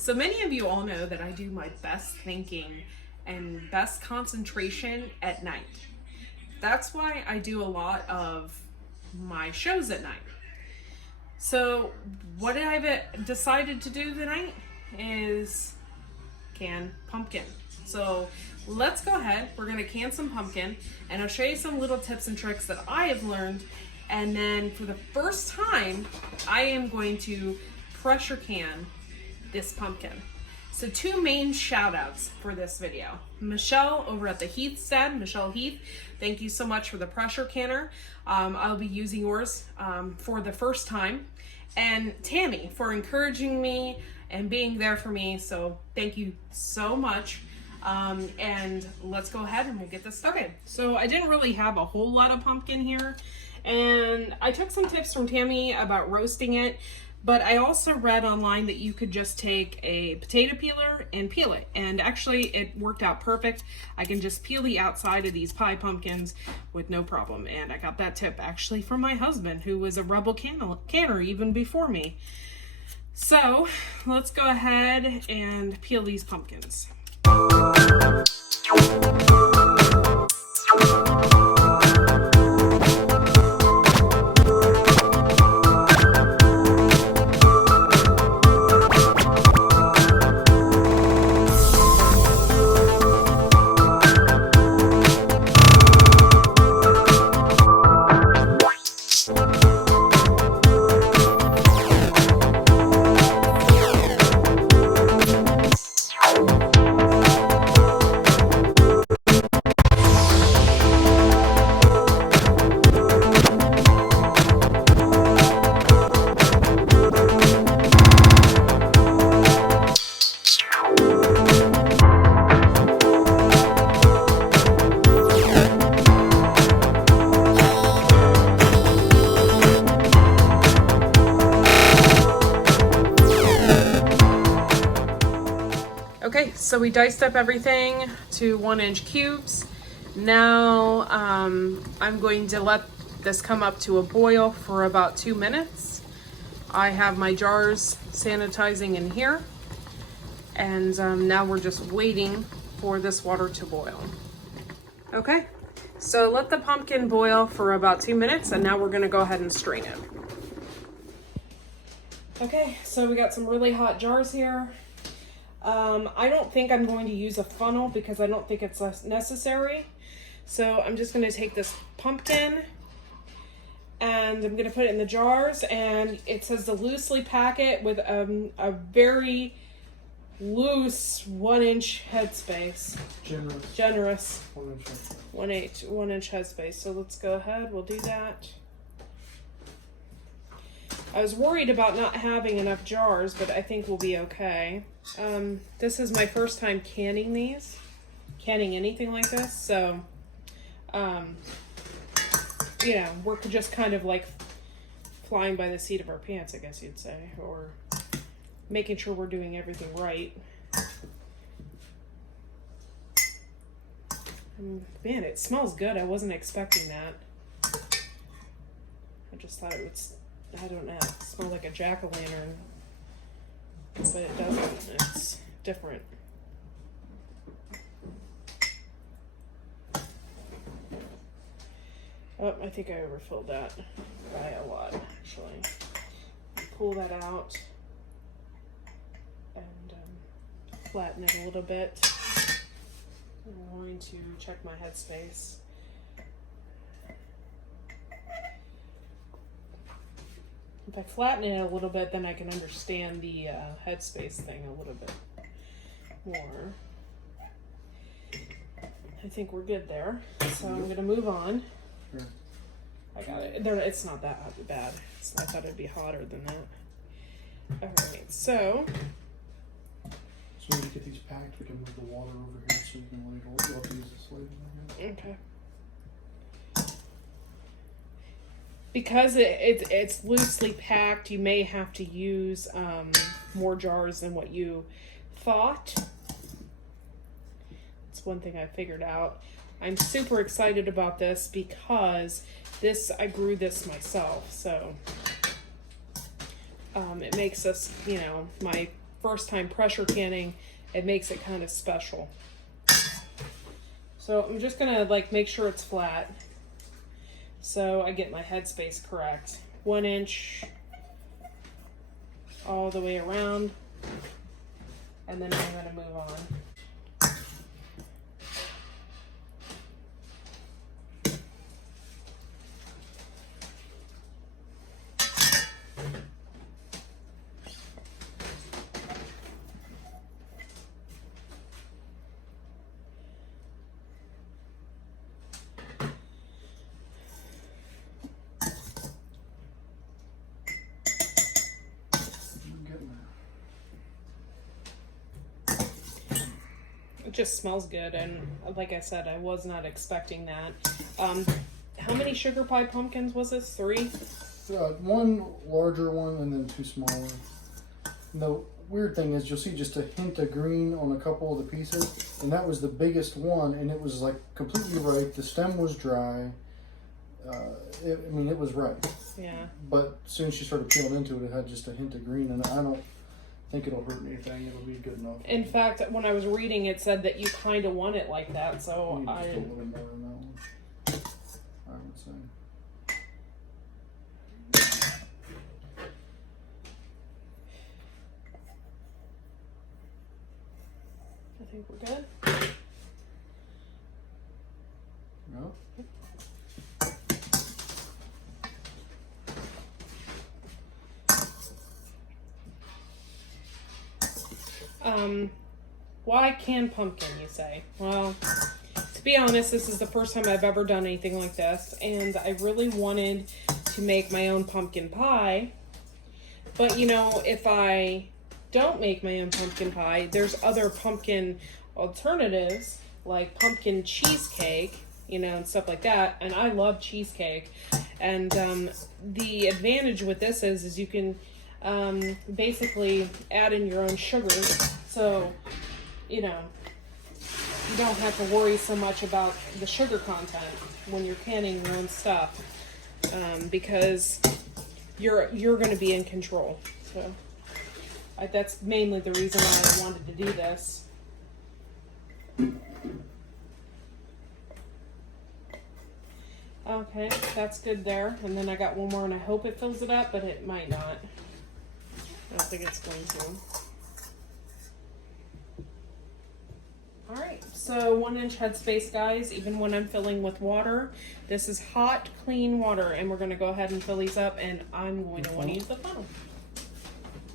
So many of you all know that I do my best thinking and best concentration at night. That's why I do a lot of my shows at night. So what I've decided to do tonight is can pumpkin. So let's go ahead, we're gonna can some pumpkin, and I'll show you some little tips and tricks that I have learned. And then for the first time, I am going to pressure can this pumpkin. So two main shout outs for this video. Michelle over at the Heath Stead, Michelle Heath, thank you so much for the pressure canner. I'll be using yours for the first time. And Tammy for encouraging me and being there for me. So thank you so much. And let's go ahead and we'll get this started. Okay, so I didn't really have a whole lot of pumpkin here. And I took some tips from Tammy about roasting it. But I also read online that you could just take a potato peeler and peel it. And actually it worked out perfect. I can just peel the outside of these pie pumpkins with no problem. And I got that tip actually from my husband, who was a rebel canner even before me. So let's go ahead and peel these pumpkins. Okay, so we diced up everything to 1-inch cubes. Now I'm going to let this come up to a boil for about 2 minutes. I have my jars sanitizing in here. And now we're just waiting for this water to boil. Okay, so let the pumpkin boil for about 2 minutes, and now we're gonna go ahead and strain it. Okay, so we got some really hot jars here. I don't think I'm going to use a funnel because I don't think it's necessary. So I'm just going to take this pumpkin and I'm going to put it in the jars, and it says to loosely pack it with a very loose 1-inch headspace. Generous. 1-inch headspace. So let's go ahead. We'll do that. I was worried about not having enough jars, but I think we'll be okay. This is my first time canning anything like this. So, you know, we're just kind of like flying by the seat of our pants, I guess you'd say, or making sure we're doing everything right. Man, it smells good. I wasn't expecting that. I just thought it would, I don't know, smell like a jack-o'-lantern, but it doesn't. It's different. Oh, I think I overfilled that by a lot, actually. Pull that out and flatten it a little bit. I'm going to check my headspace. If I flatten it a little bit, then I can understand the headspace thing a little bit more. I think we're good there. So I'm going to move on. Sure. I got it. It's not that bad. I thought it'd be hotter than that. Alright, so when we get these packed, we can move the water over here so you can ladle. You'll have to use this ladle again. okay. Because it's loosely packed, you may have to use more jars than what you thought. That's one thing I figured out. I'm super excited about this because I grew this myself, so it makes us, you know, my first time pressure canning, it makes it kind of special. So I'm just gonna like make sure it's flat so I get my headspace correct. 1 inch all the way around, and then I'm gonna move on. It just smells good, and like I said, I was not expecting that. How many sugar pie pumpkins was this? 3? One larger one and then 2 smaller. And the weird thing is you'll see just a hint of green on a couple of the pieces, and that was the biggest one, and it was like completely ripe. The stem was dry. I mean, it was ripe. Yeah. But as soon as she started peeling into it, it had just a hint of green, and I don't think it'll hurt anything. It'll be good enough. In fact, when I was reading, it said that you kind of want it like that, so Just a little more than that one, I would say. I think we're good. No? Why canned pumpkin, you say? Well, to be honest, this is the first time I've ever done anything like this, and I really wanted to make my own pumpkin pie. But, you know, if I don't make my own pumpkin pie, there's other pumpkin alternatives, like pumpkin cheesecake, you know, and stuff like that, and I love cheesecake. And the advantage with this is you can basically add in your own sugars, so you know you don't have to worry so much about the sugar content when you're canning your own stuff, because you're going to be in control. So that's mainly the reason why I wanted to do this. Okay, that's good there. And then I got one more, and I hope it fills it up, but it might not. I don't think it's going to. Alright, so 1 inch headspace, guys, even when I'm filling with water. This is hot, clean water, and we're going to go ahead and fill these up, and I'm going to want to use the funnel.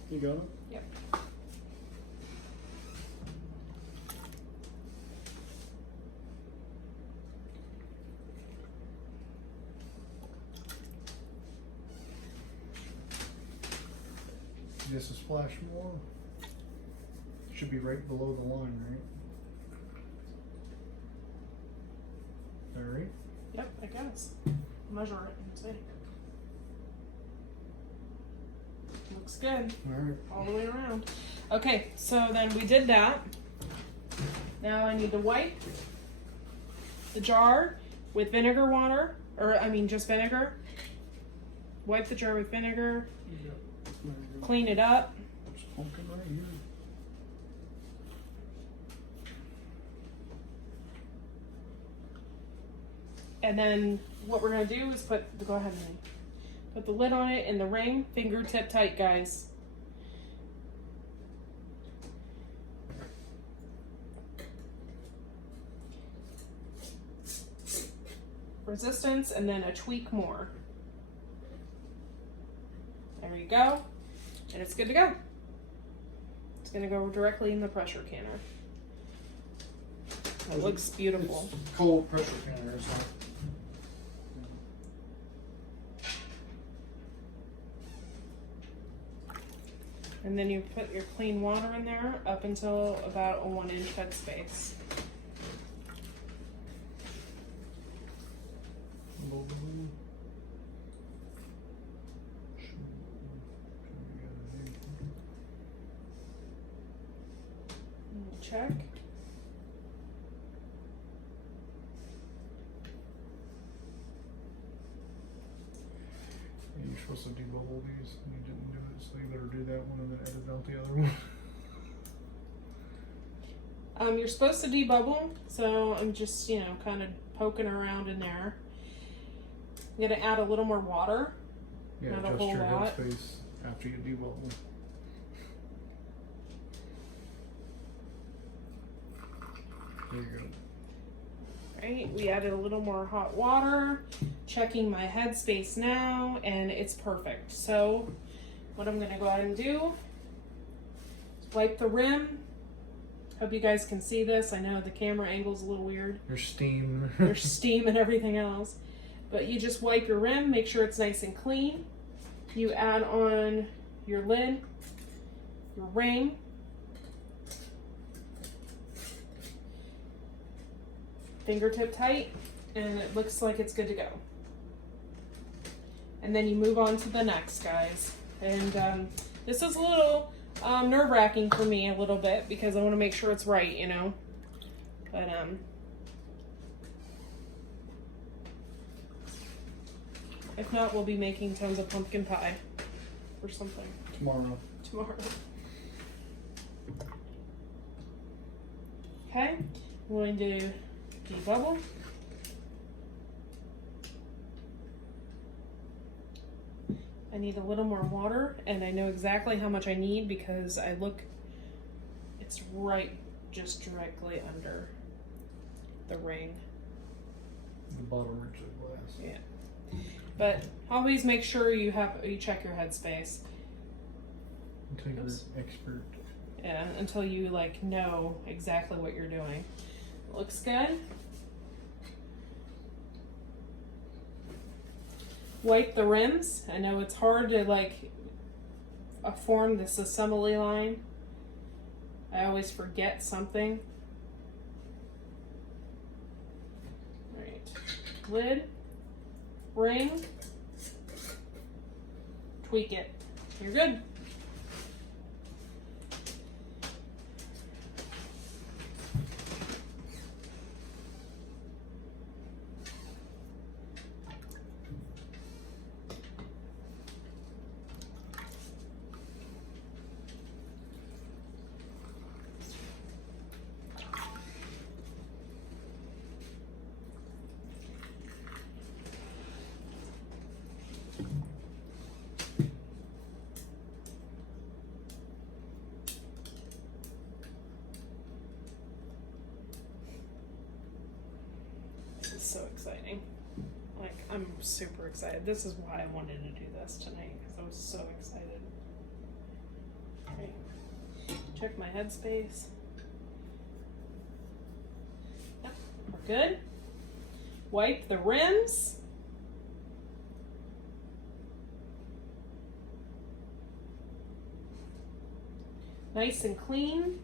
You got it? Yep. Just a splash more. Should be right below the line, right? All right. Yep, I guess. Measure it and see. Looks good. All right. All the way around. Okay, so then we did that. Now I need to wipe the jar with vinegar water, or I mean just vinegar. Wipe the jar with vinegar. Yep. Clean it up. There's pumpkin right here. And then what we're gonna do is go ahead and put the lid on it in the ring, fingertip tight, guys. Resistance, and then a tweak more. There you go. And it's good to go. It's gonna go directly in the pressure canner. It looks beautiful. It's cold pressure canner, so. And then you put your clean water in there up until about a 1 inch headspace. Check. You're supposed to debubble these, and you didn't do it, so you better do that one and then edit out the other one. You're supposed to debubble, so I'm just, you know, kind of poking around in there. I'm gonna add a little more water. Yeah, not a adjust whole your lot. headspace after you debubble. There you go. Right, we added a little more hot water. Checking my headspace now, and it's perfect. So, what I'm gonna go ahead and do is wipe the rim. Hope you guys can see this. I know the camera angle's a little weird. There's steam. There's steam and everything else. But you just wipe your rim, make sure it's nice and clean. You add on your lid, your ring, fingertip tight, and it looks like it's good to go. And then you move on to the next, guys. And this is a little nerve-wracking for me a little bit because I want to make sure it's right, you know. But if not, we'll be making tons of pumpkin pie or something Tomorrow. Okay, I'm going to debubble. I need a little more water, and I know exactly how much I need because I look, it's right just directly under the ring. The bottom ridge of the glass. Yeah. But always make sure you check your headspace. Until you're expert. Yeah, until you like know exactly what you're doing. Looks good. Wipe the rims. I know it's hard to like form this assembly line. I always forget something. Right. Lid. Ring. Tweak it. You're good. So exciting. Like, I'm super excited. This is why I wanted to do this tonight, because I was so excited. Okay. Check my headspace. Yep, we're good. Wipe the rims. Nice and clean.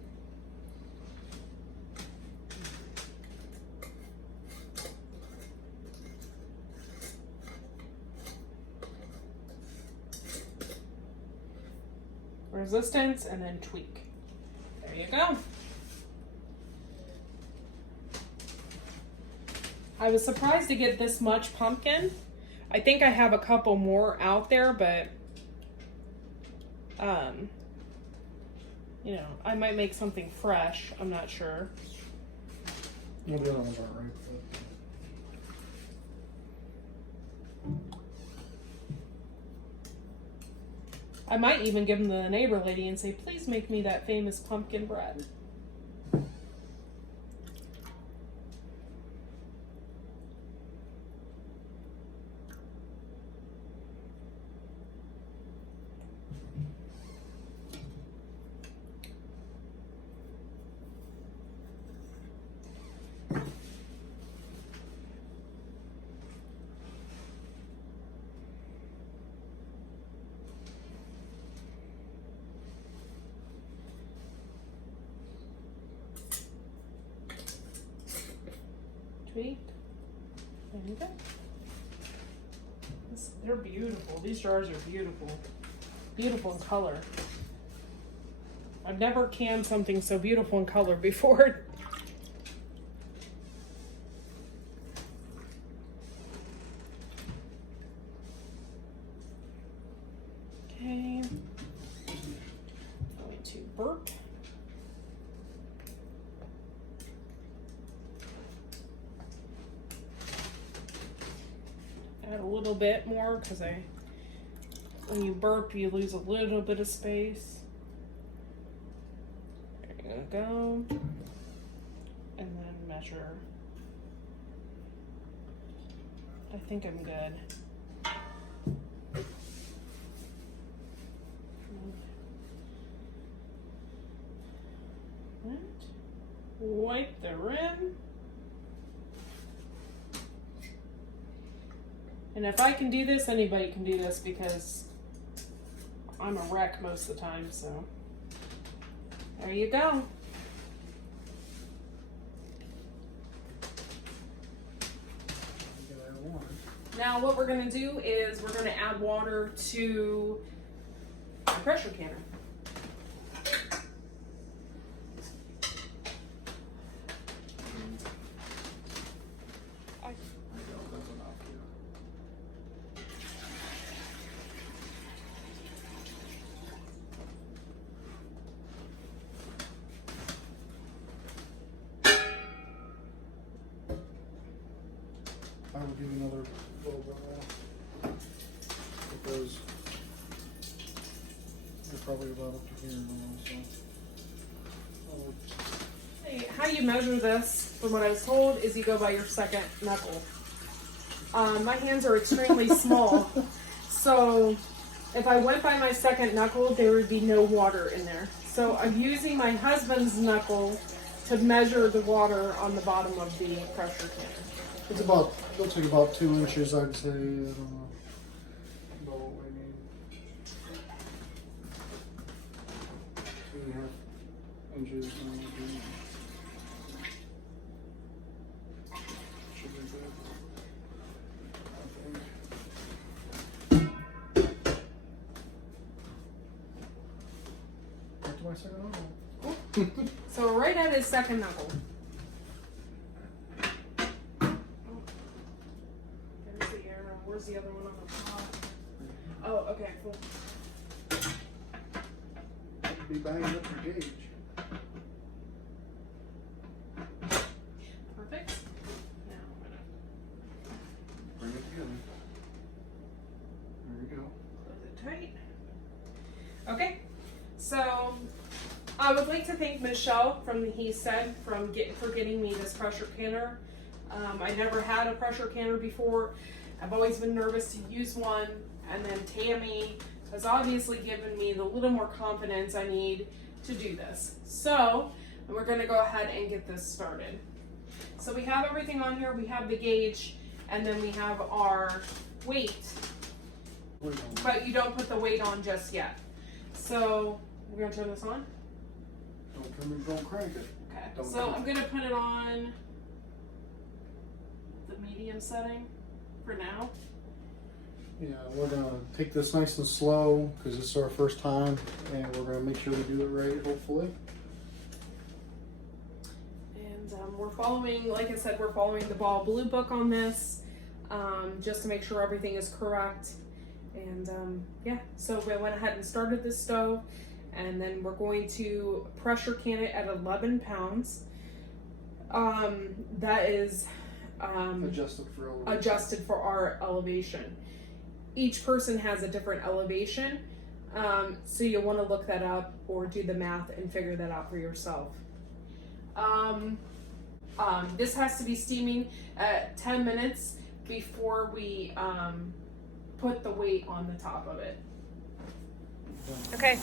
Resistance, and then tweak. There you go. I was surprised to get this much pumpkin. I think I have a couple more out there, but you know, I might make something fresh. I'm not sure. Well, the other ones aren't right. I might even give them to the neighbor lady and say, please make me that famous pumpkin bread. Tweaked. There you go. They're beautiful. These jars are beautiful. Beautiful in color. I've never canned something so beautiful in color before. Okay. Going to burp. little bit more because when you burp, you lose a little bit of space. There you go. And then measure. I think I'm good. Wipe the rim. And if I can do this, anybody can do this because I'm a wreck most of the time, so there you go. Now what we're gonna do is we're gonna add water to the pressure canner. I will give you another little bit more because they're probably about up to here now. So, Hey, how you measure this, from what I was told, is you go by your second knuckle. My hands are extremely small, so if I went by my second knuckle, there would be no water in there. So I'm using my husband's knuckle to measure the water on the bottom of the pressure canner. it's about, it'll take about 2 inches, I'd say. I don't know. About what we need. 2.5 inches. Should be good. I think. Back to my second knuckle. So right at his second knuckle. There's the arrow. Where's the other one on the top? Oh, okay, cool. That'd be banging up your gauge. Perfect. Now I'm gonna Bring it together. There we go. close it tight. Okay, so I would like to thank Michelle from the Heath Stead for getting me this pressure canner. I never had a pressure canner before. I've always been nervous to use one, and then Tammy has obviously given me the little more confidence I need to do this. So we're going to go ahead and get this started. So we have everything on here. We have the gauge, and then we have our weight, but you don't put the weight on just yet. So we're going to turn this on. Don't crank it. Okay, so I'm gonna put it on the medium setting for now. Yeah, we're gonna take this nice and slow because this is our first time, and we're gonna make sure we do it right, hopefully. And we're following, like I said, we're following the Ball Blue book on this, just to make sure everything is correct. And yeah, so we went ahead and started this stove. And then we're going to pressure can it at 11 pounds. That is adjusted for our elevation. Each person has a different elevation, so you'll want to look that up or do the math and figure that out for yourself. This has to be steaming at 10 minutes before we put the weight on the top of it. Okay,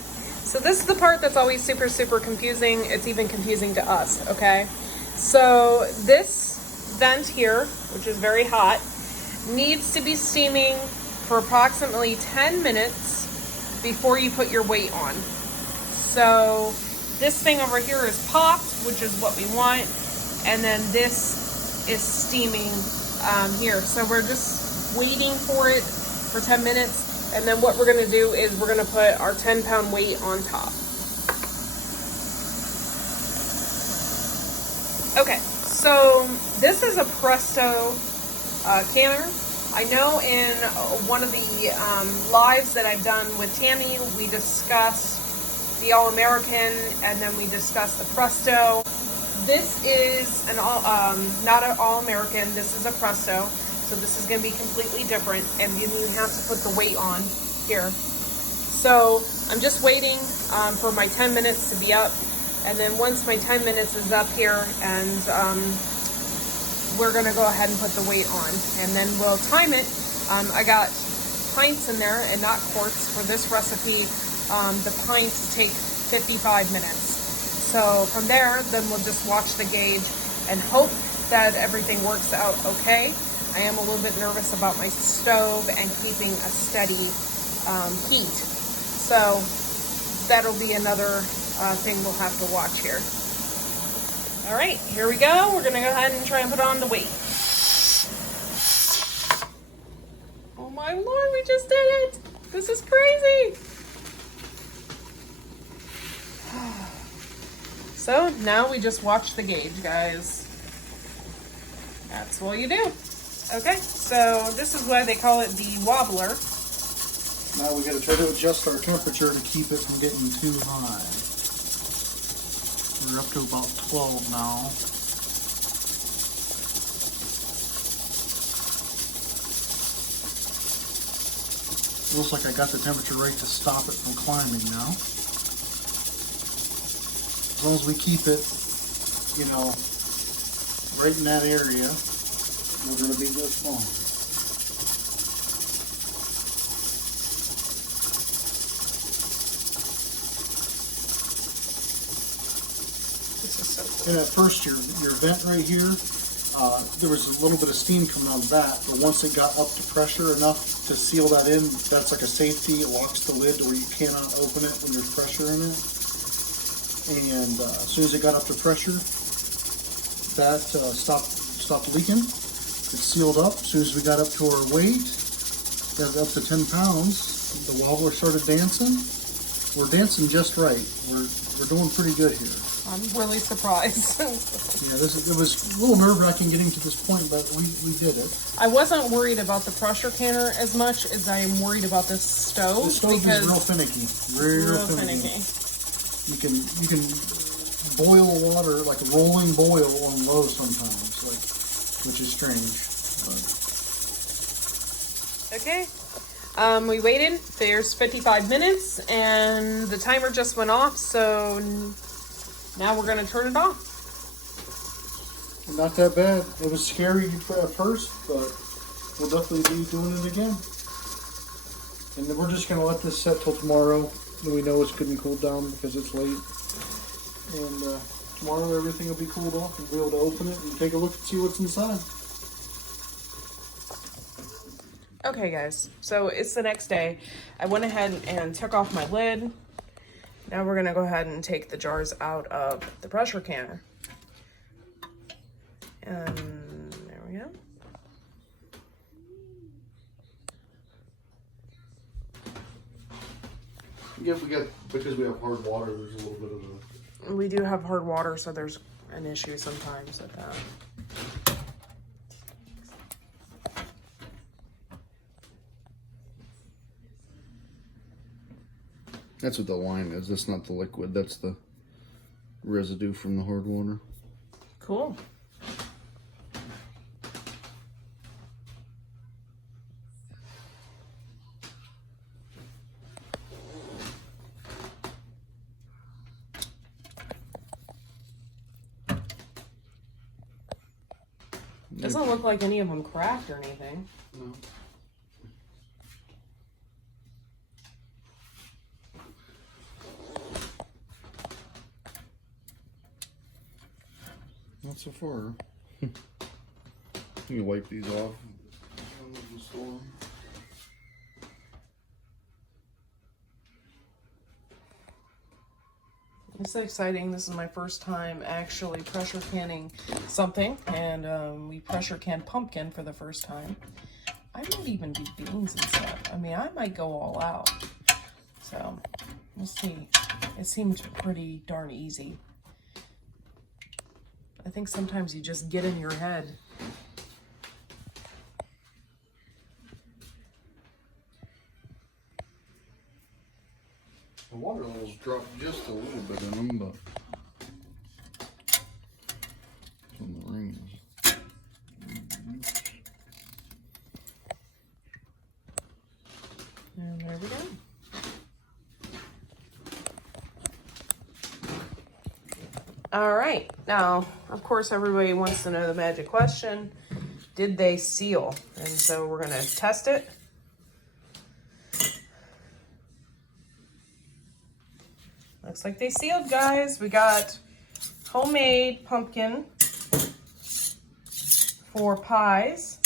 so this is the part that's always super confusing. It's even confusing to us, okay? So this vent here, which is very hot, needs to be steaming for approximately 10 minutes before you put your weight on. So this thing over here is popped, which is what we want, and then this is steaming here. So we're just waiting for it for 10 minutes. And then what we're going to do is we're going to put our 10-pound weight on top. Okay, so this is a Presto canner. I know in one of the lives that I've done with Tammy, we discussed the All-American, and then we discussed the Presto. This is not an All-American, this is a Presto. So this is going to be completely different, and then you have to put the weight on here. So I'm just waiting for my 10 minutes to be up, and then once my 10 minutes is up here, and we're going to go ahead and put the weight on, and then we'll time it. I got pints in there and not quarts for this recipe. The pints take 55 minutes. So from there, then we'll just watch the gauge and hope that everything works out okay. I am a little bit nervous about my stove and keeping a steady heat. So that'll be another thing we'll have to watch here. All right, here we go. We're gonna go ahead and try and put on the weight. Oh my Lord, we just did it. This is crazy. So now we just watch the gauge, guys. That's what you do. Okay, so this is why they call it the wobbler. Now we got to try to adjust our temperature to keep it from getting too high. We're up to about 12 now. Looks like I got the temperature right to stop it from climbing now. As long as we keep it, you know, right in that area, we're going to be just fine. This is so cool. And at first, your vent right here, there was a little bit of steam coming out of that, but once it got up to pressure enough to seal that in, that's like a safety. It locks the lid where you cannot open it when there's pressure in it. And as soon as it got up to pressure, that stopped leaking. It sealed up. As soon as we got up to our weight, got up to 10 pounds, the wobbler started dancing. We're dancing just right. We're doing pretty good here. I'm really surprised. Yeah, it was a little nerve-wracking getting to this point, but we did it. I wasn't worried about the pressure canner as much as I am worried about this stove. The stove is real finicky. Real finicky. You can boil water like a rolling boil on low sometimes, which is strange. But. Okay. We waited. There's 55 minutes, and the timer just went off. So now we're gonna turn it off. Not that bad. It was scary at first, but we'll definitely be doing it again. And then we're just gonna let this set till tomorrow. And we know it's getting cooled down because it's late. And tomorrow everything will be cooled off and we'll be able to open it and take a look and see what's inside. Okay guys, so it's the next day. I went ahead and took off my lid. Now we're gonna go ahead and take the jars out of the pressure canner. And there we go. Yeah, because we have hard water, there's a little bit of a... We do have hard water, so there's an issue sometimes with that. That's what the lime is. That's not the liquid. That's the residue from the hard water. Cool. Doesn't look like any of them cracked or anything. No. Not so far. You can wipe these off. It's exciting. This is my first time actually pressure canning something, and we pressure canned pumpkin for the first time. I might even do beans and stuff. I mean, I might go all out. So, we'll see. It seemed pretty darn easy. I think sometimes you just get in your head. The water levels dropped just a little bit in them, but from the rings. All right, now, of course, everybody wants to know the magic question. Did they seal? And so we're gonna test it. Looks like they sealed, guys. We got homemade pumpkin for pies.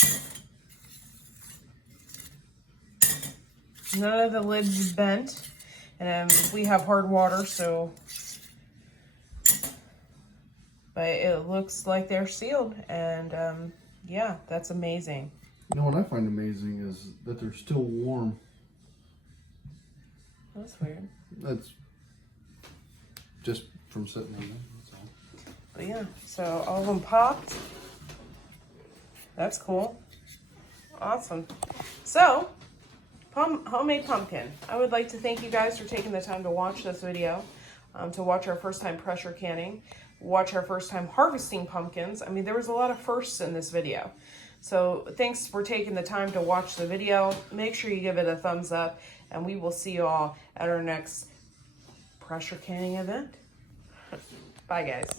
None of the lids bent. And we have hard water, so, but it looks like they're sealed. And yeah, that's amazing. You know what I find amazing is that they're still warm. That's weird. That's just from sitting in there. That's all. But yeah, so all of them popped. That's cool. Awesome. So, homemade pumpkin. I would like to thank you guys for taking the time to watch this video, to watch our first time pressure canning, watch our first time harvesting pumpkins. I mean, there was a lot of firsts in this video. So thanks for taking the time to watch the video. Make sure you give it a thumbs up, and we will see you all at our next pressure canning event. Bye, guys.